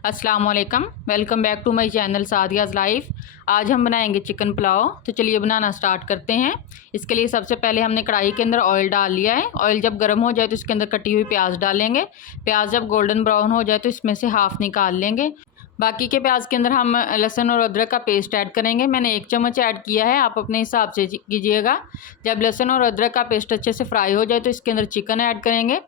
अस्सलाम वालेकुम, welcome back to my channel Sadia's life. आज हम बनाएंगे चिकन पुलाव। तो चलिए बनाना स्टार्ट करते हैं। इसके लिए सबसे पहले हमने कढ़ाई के अंदर ऑयल डाल लिया है। ऑयल जब गर्म हो जाए तो इसके अंदर कटी हुई प्याज डालेंगे। प्याज जब गोल्डन ब्राउन हो जाए तो इसमें से हाफ़ निकाल लेंगे। बाकी के प्याज के अंदर हम लहसुन और अदरक का पेस्ट ऐड करेंगे। मैंने 1 चम्मच ऐड किया है, आप अपने हिसाब से कीजिएगा। जब लहसुन और अदरक का पेस्ट अच्छे से फ्राई हो जाए तो इसके अंदर चिकन ऐड करेंगे।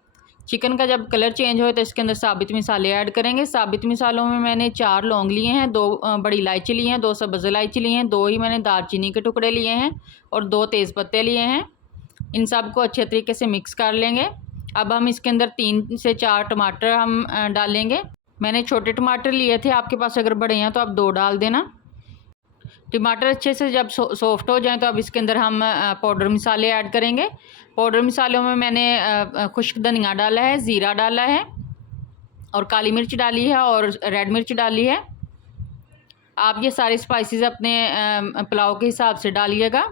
चिकन का जब कलर चेंज हो तो इसके अंदर साबित मिसाले ऐड करेंगे। साबित मिसालों में मैंने 4 लौंग लिए हैं, 2 बड़ी इलायची लिए हैं, 2 सब्ज़ इलायची लिए हैं, 2 ही मैंने दालचीनी के टुकड़े लिए हैं और 2 तेज़पत्ते लिए हैं। इन सब को अच्छे तरीके से मिक्स कर लेंगे। अब हम इसके अंदर 3 से 4 टमाटर हम डालेंगे। मैंने छोटे टमाटर लिए थे, आपके पास अगर बड़े हैं तो आप 2 डाल देना। टमाटर अच्छे से जब सॉफ्ट हो जाएं तो अब इसके अंदर हम पाउडर मसाले ऐड करेंगे। पाउडर मसालों में मैंने खुश्क धनिया डाला है, ज़ीरा डाला है और काली मिर्च डाली है और रेड मिर्च डाली है। आप ये सारे स्पाइसेस अपने पुलाव के हिसाब से डालिएगा।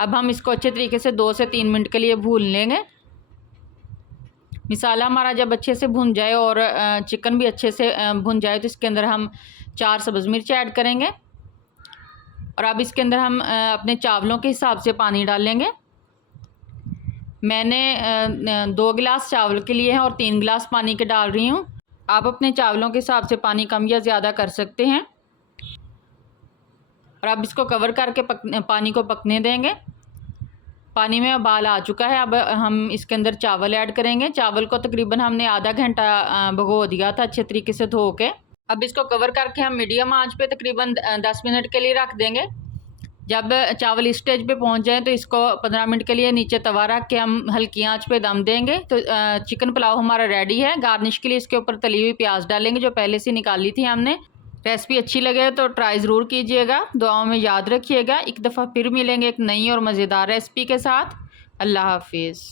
अब हम इसको अच्छे तरीके से 2 से 3 मिनट के लिए भून लेंगे। मसाला हमारा जब अच्छे से भुन जाए और चिकन भी अच्छे से भुन जाए तो इसके अंदर हम 4 सब्ज़ मिर्च ऐड करेंगे और अब इसके अंदर हम अपने चावलों के हिसाब से पानी डालेंगे। मैंने 2 गिलास चावल के लिए हैं और 3 गिलास पानी के डाल रही हूँ। आप अपने चावलों के हिसाब से पानी कम या ज़्यादा कर सकते हैं। और अब इसको कवर करके पानी को पकने देंगे। पानी में उबाल आ चुका है। अब हम इसके अंदर चावल ऐड करेंगे। चावल को तकरीबन हमने आधा घंटा भिगो दिया था अच्छे तरीके से धो के। अब इसको कवर करके हम मीडियम आंच पे तकरीबन 10 मिनट के लिए रख देंगे। जब चावल इस स्टेज पे पहुंच जाए तो इसको 15 मिनट के लिए नीचे तवा रख के हम हल्की आंच पे दम देंगे। तो चिकन पुलाव हमारा रेडी है। गार्निश के लिए इसके ऊपर तली हुई प्याज डालेंगे जो पहले से निकाली थी हमने। रेसिपी अच्छी लगे तो ट्राई ज़रूर कीजिएगा, दुआओं में याद रखिएगा। एक दफ़ा फिर मिलेंगे एक नई और मज़ेदार रेसिपी के साथ। अल्लाह हाफिज़।